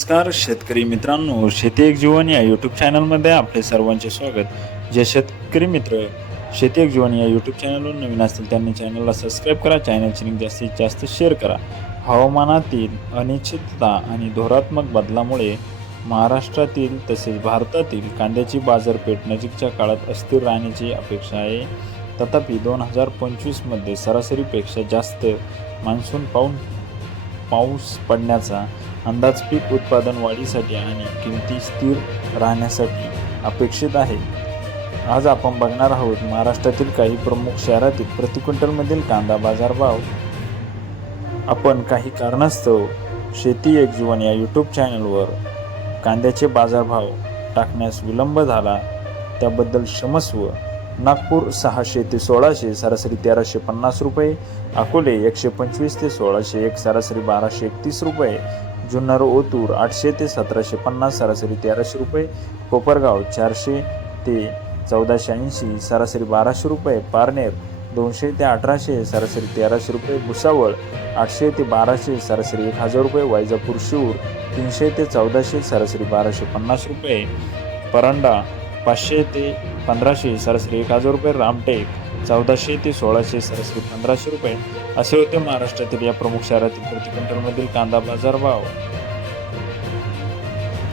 नमस्कार शेतकरी मित्रांनो शेती एक जीवन या यूट्यूब चॅनलमध्ये आपले सर्वांचे स्वागत. जे शेतकरी मित्र शेती एक जीवन या यूट्यूब चॅनलवर नवीन असतील त्यांनी चॅनलला सबस्क्राईब करा. चॅनलची लिंक जास्तीत जास्त शेअर करा. हवामानातील अनिश्चितता आणि धोरात्मक बदलामुळे महाराष्ट्रातील तसेच भारतातील कांद्याची बाजारपेठ नजीकच्या काळात अस्थिर राहण्याची अपेक्षा आहे. तथापि दोन हजार पंचवीसमध्ये सरासरीपेक्षा जास्त मान्सून पाऊन पाऊस पडण्याचा अंदाज पीक उत्पादन वाढीसाठी आणि किमती स्थिर राहण्यासाठी अपेक्षित आहे. आज आपण बघणार आहोत महाराष्ट्रातील काही प्रमुख शहरातील प्रति क्विंटलमधील कांदा बाजारभाव. आपण काही कारणास्तव शेती एक जीवन या यूट्यूब चॅनलवर कांद्याचे बाजारभाव टाकण्यास विलंब झाला त्याबद्दल क्षमस्व नागपूर सहाशे ते सोळाशे सरासरी तेराशे पन्नास रुपये अकोले एकशे पंचवीस ते सोळाशे एक सरासरी बाराशे एकतीस रुपये जुन्नर ओतूर आठशे ते सतराशे पन्नास सरासरी तेराशे रुपये कोपरगाव चारशे ते चौदाशे ऐंशी सरासरी बाराशे रुपये पारनेर दोनशे ते अठराशे सरासरी तेराशे रुपये भुसावळ आठशे ते बाराशे सरासरी एक हजार रुपये वैजापूर शिऊर तीनशे ते चौदाशे सरासरी बाराशे पन्नास रुपये परंडा पाचशे ते पंधराशे सरासरी एक हजार रुपये रामटेक चौदाशे ते सोळाशे सरासरी पंधराशे रुपये. असे होते महाराष्ट्रातील या प्रमुख शहरातील प्रति क्विंटलमधील कांदा बाजार भाव.